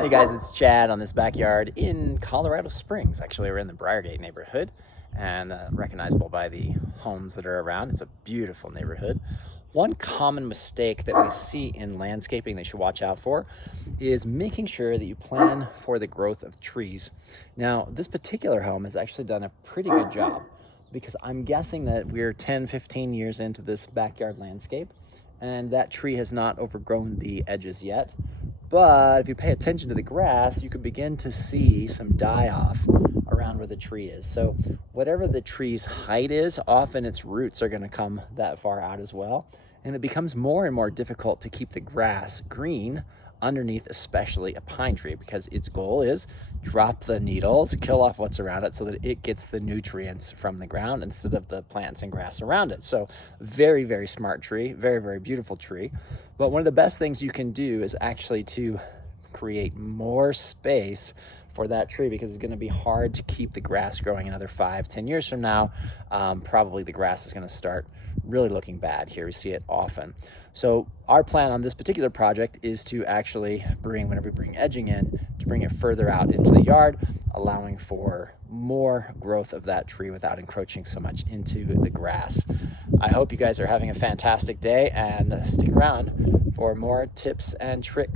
Hey guys, it's Chad on this backyard in Colorado Springs. Actually, we're in the Briargate neighborhood and recognizable by the homes that are around. It's a beautiful neighborhood. One common mistake that we see in landscaping that you should watch out for is making sure that you plan for the growth of trees. Now, this particular home has actually done a pretty good job because I'm guessing that we're 10, 15 years into this backyard landscape and that tree has not overgrown the edges yet. But if you pay attention to the grass, you can begin to see some die off around where the tree is. So whatever the tree's height is, often its roots are going to come that far out as well. And it becomes more and more difficult to keep the grass green underneath, especially a pine tree, because its goal is drop the needles, kill off what's around it so that it gets the nutrients from the ground instead of the plants and grass around it. So very, very smart tree, very, very beautiful tree. But one of the best things you can do is actually to create more space for that tree, because it's going to be hard to keep the grass growing another 5-10 years from now. Probably the grass is going to start really looking bad here. We see it often. So our plan on this particular project is to actually whenever we bring edging in, to bring it further out into the yard, allowing for more growth of that tree without encroaching so much into the grass. I hope you guys are having a fantastic day, and stick around for more tips and tricks.